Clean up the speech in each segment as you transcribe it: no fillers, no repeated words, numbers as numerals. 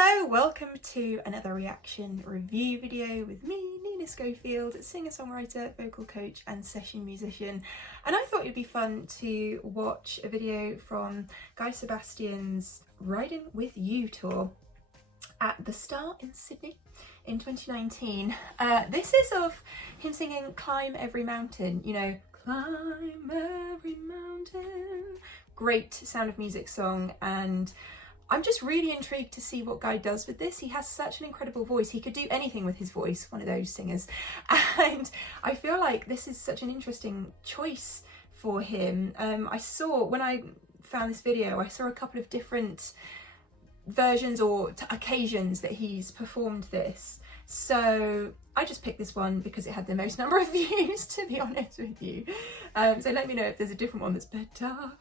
Hello, welcome to another reaction review video with me, Nina Schofield, singer-songwriter, vocal coach and session musician. And I thought it'd be fun to watch a video from Sebastian's Ridin with You tour at the Star in Sydney in 2019. This is of him singing Climb Every Mountain, you know, climb every mountain. Great Sound of Music song, and I'm just really intrigued to see what Guy does with this. He has such an incredible voice. He could do anything with his voice, one of those singers. And I feel like this is such an interesting choice for him. When I found this video, I saw a couple of different versions or occasions that he's performed this. So I just picked this one because it had the most number of views, to be honest with you. So let me know if there's a different one that's better.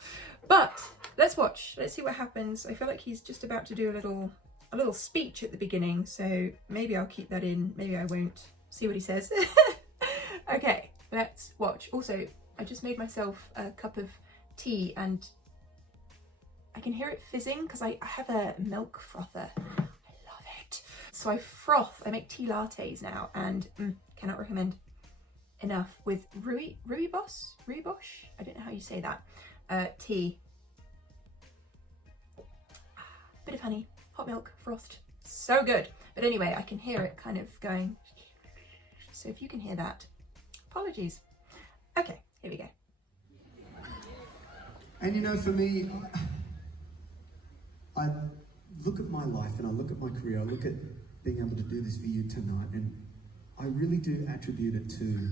But let's watch, let's see what happens. I feel like he's just about to do a little speech at the beginning, so maybe I'll keep that in, maybe I won't. See what he says. Okay, let's watch. Also, I just made myself a cup of tea and I can hear it fizzing because I have a milk frother. I love it. So I make tea lattes now, and cannot recommend enough with rooibos, I don't know how you say that, tea. Bit of honey, hot milk, frothed, so good. But anyway, I can hear it kind of going, so if you can hear that, apologies. Okay, here we go. And you know, for me, I look at my life and I look at my career, I look at being able to do this for you tonight, and I really do attribute it to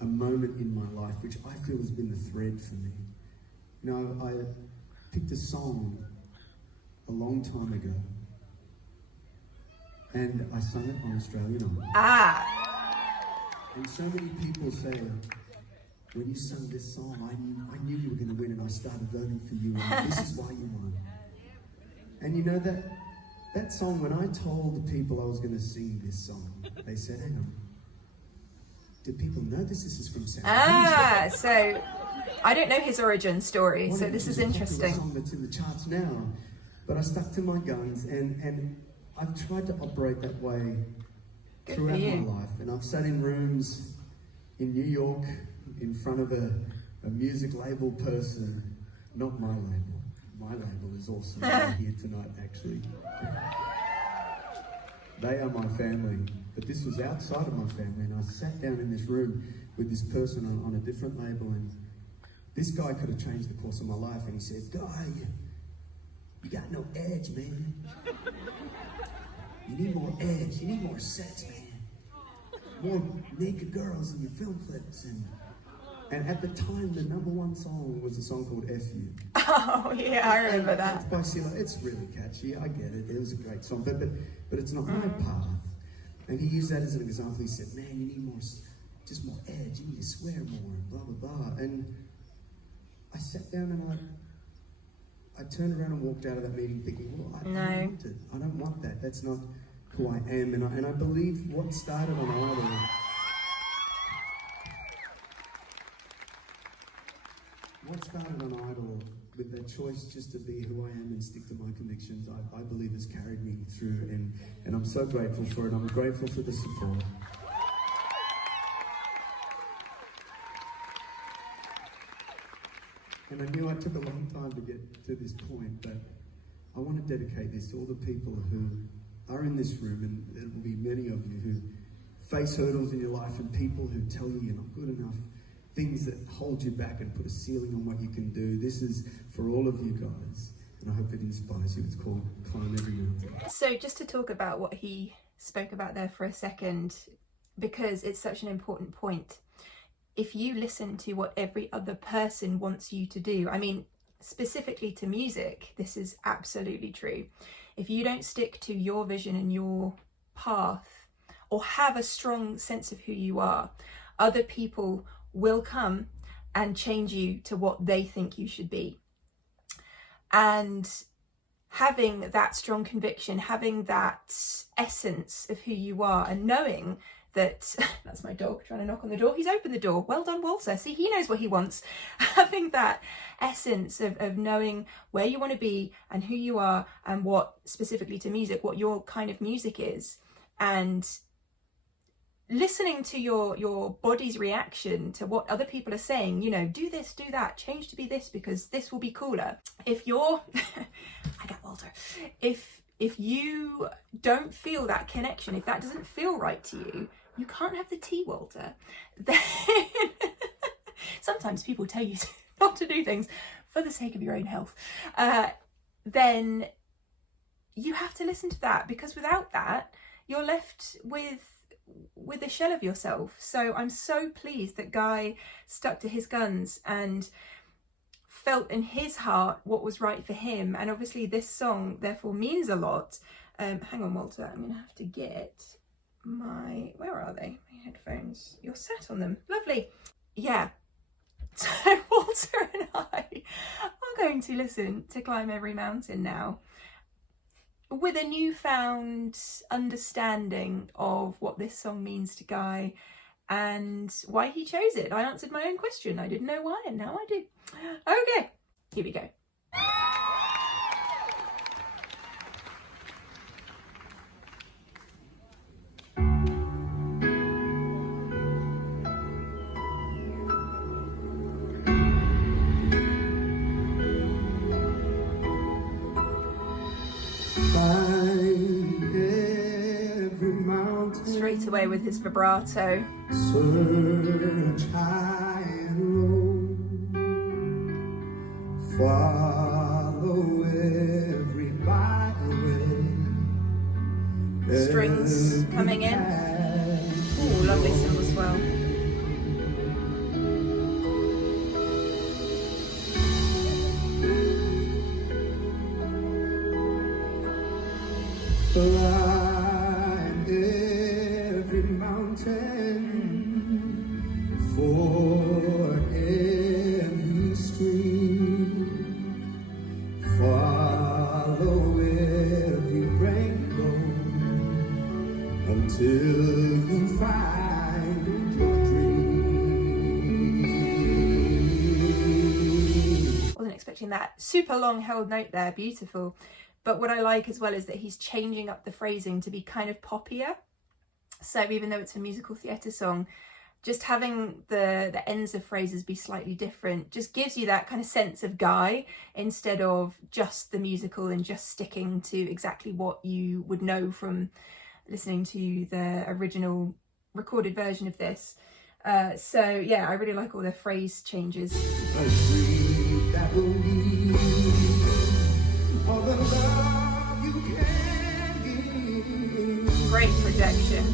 a moment in my life which I feel has been the thread for me. You know, I picked a song a long time ago and I sung it on Australian Idol. And so many people say, when you sung this song, I knew you were going to win, and I started voting for you, and this is why you won. And you know that song, when I told the people I was going to sing this song, they said, hang on, do people know this? This is from Sam. So I don't know his origin story, so this is interesting. It's a song that's in the charts now, but I stuck to my guns, and I've tried to operate that way throughout my life. And I've sat in rooms in New York in front of a music label person, not my label. My label is also here tonight, actually. They are my family, but this was outside of my family, and I sat down in this room with this person on a different label, and this guy could have changed the course of my life, and he said, Guy, you got no edge, man. You need more edge, you need more sex, man. More naked girls in your film clips. And at the time, the #1 song was a song called F You. Oh yeah, I remember that. It's by Sila. It's really catchy, I get it. It was a great song, but it's not my path. And he used that as an example. He said, man, you need more, just more edge. You need to swear more, and blah, blah, blah. And I sat down and I turned around and walked out of that meeting thinking, well, I don't want that. That's not who I am. And I believe what started on Idol, with that choice just to be who I am and stick to my convictions, I believe has carried me through, and I'm so grateful for it. I'm grateful for the support. And I knew I took a long time to get to this point, but I want to dedicate this to all the people who are in this room, and there will be many of you who face hurdles in your life and people who tell you you're not good enough, things that hold you back and put a ceiling on what you can do. This is for all of you guys, and I hope it inspires you. It's called Climb Every Mountain. So just to talk about what he spoke about there for a second, because it's such an important point. If you listen to what every other person wants you to do, I mean, specifically to music, this is absolutely true. If you don't stick to your vision and your path, or have a strong sense of who you are, other people will come and change you to what they think you should be. And having that strong conviction, having that essence of who you are, and knowing that that's my dog trying to knock on the door. He's opened the door. Well done, Walter. See, he knows what he wants. Having that essence of knowing where you want to be and who you are, and what specifically to music, what your kind of music is, and listening to your body's reaction to what other people are saying. You know, do this, do that, change to be this because this will be cooler. If you're I got Walter. If you don't feel that connection, if that doesn't feel right to you, you can't have the tea, Walter. Then sometimes people tell you not to do things for the sake of your own health. Then you have to listen to that, because without that, you're left with a shell of yourself. So I'm so pleased that Guy stuck to his guns and felt in his heart what was right for him. And obviously this song therefore means a lot. Hang on, Walter, I'm gonna have to get my, where are they, my headphones? You're sat on them, lovely. Yeah, so Walter and I are going to listen to Climb Every Mountain now with a newfound understanding of what this song means to Guy and why he chose it. I answered my own question. I didn't know why, and now I do. Okay, here we go. Straight away with his vibrato. Search high and low, follow every byway. Strings coming in. Ooh, lovely cymbal swell. Climb every mountain, ford every stream, follow every rainbow until you find your dream. Wasn't expecting that. Super long held note there, beautiful. But what I like as well is that he's changing up the phrasing to be kind of poppier. So even though it's a musical theatre song, just having the ends of phrases be slightly different just gives you that kind of sense of Guy, instead of just the musical and just sticking to exactly what you would know from listening to the original recorded version of this. So yeah, I really like all the phrase changes. Great projection.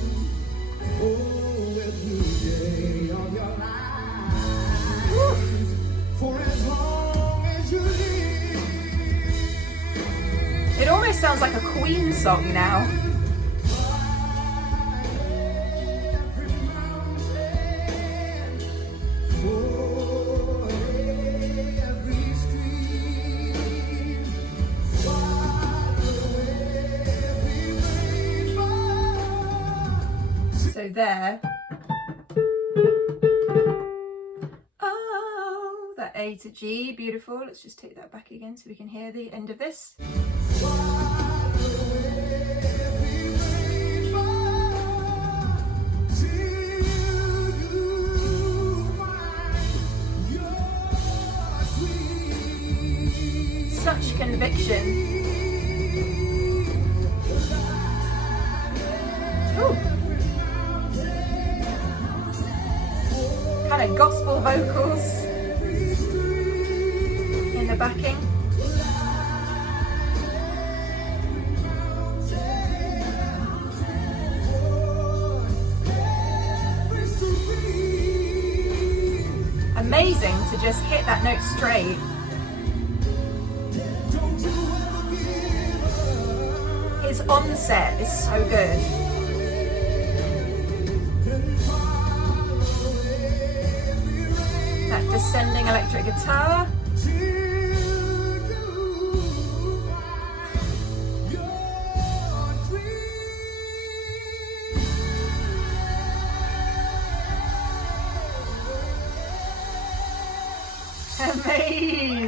It almost sounds like a Queen song now. So there. Oh, that A to G, beautiful. Let's just take that back again so we can hear the end of this. Such conviction. Ooh. Kind of gospel vocals in the backing. Amazing to just hit that note straight. His onset is so good. That descending electric guitar.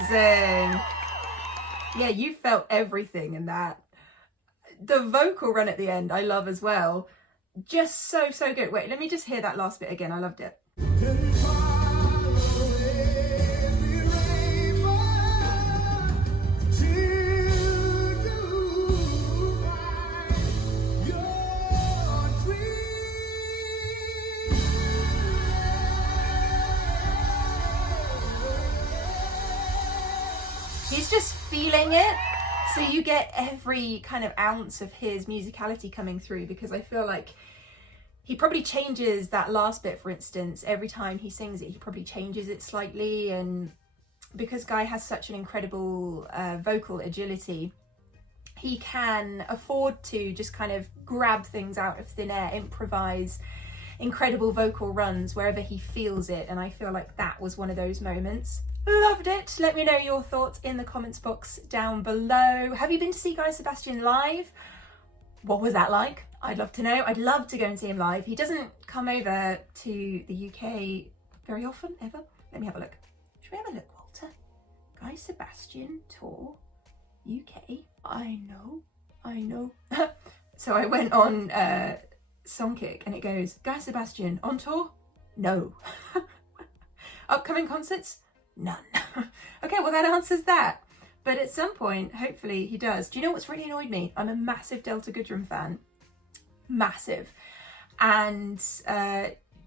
Amazing. Yeah, you felt everything in that. The vocal run at the end, I love as well. Just so good. Wait, let me just hear that last bit again. I loved it. He's just feeling it. So you get every kind of ounce of his musicality coming through, because I feel like he probably changes that last bit, for instance, every time he sings it, he probably changes it slightly. And because Guy has such an incredible vocal agility, he can afford to just kind of grab things out of thin air, improvise incredible vocal runs wherever he feels it. And I feel like that was one of those moments. Loved it. Let me know your thoughts in the comments box down below. Have you been to see Guy Sebastian live? What was that like? I'd love to know. I'd love to go and see him live. He doesn't come over to the UK very often, ever. Let me have a look. Should we have a look, Walter? Guy Sebastian tour UK. I know. So I went on Songkick and it goes, Guy Sebastian on tour? No. Upcoming concerts? None. Okay, well that answers that. But at some point, hopefully he does. Do you know what's really annoyed me? I'm a massive Delta Goodrem fan. Massive. And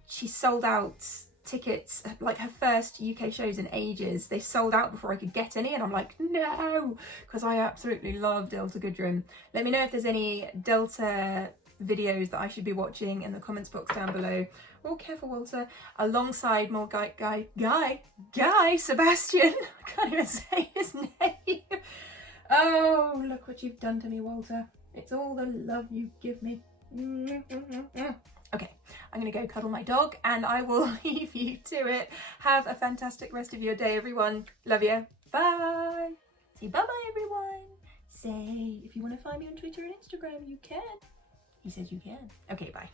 she sold out tickets, like her first UK shows in ages. They sold out before I could get any, and I'm like, no, because I absolutely love Delta Goodrem. Let me know if there's any Delta videos that I should be watching in the comments box down below. Oh, careful, Walter. Alongside more Guy Sebastian. I can't even say his name. Oh, look what you've done to me, Walter. It's all the love you give me. Okay, I'm gonna go cuddle my dog and I will leave you to it. Have a fantastic rest of your day, everyone. Love you. Bye. Say bye-bye, everyone. Say, if you want to find me on Twitter and Instagram, you can. He says you can. Okay, bye.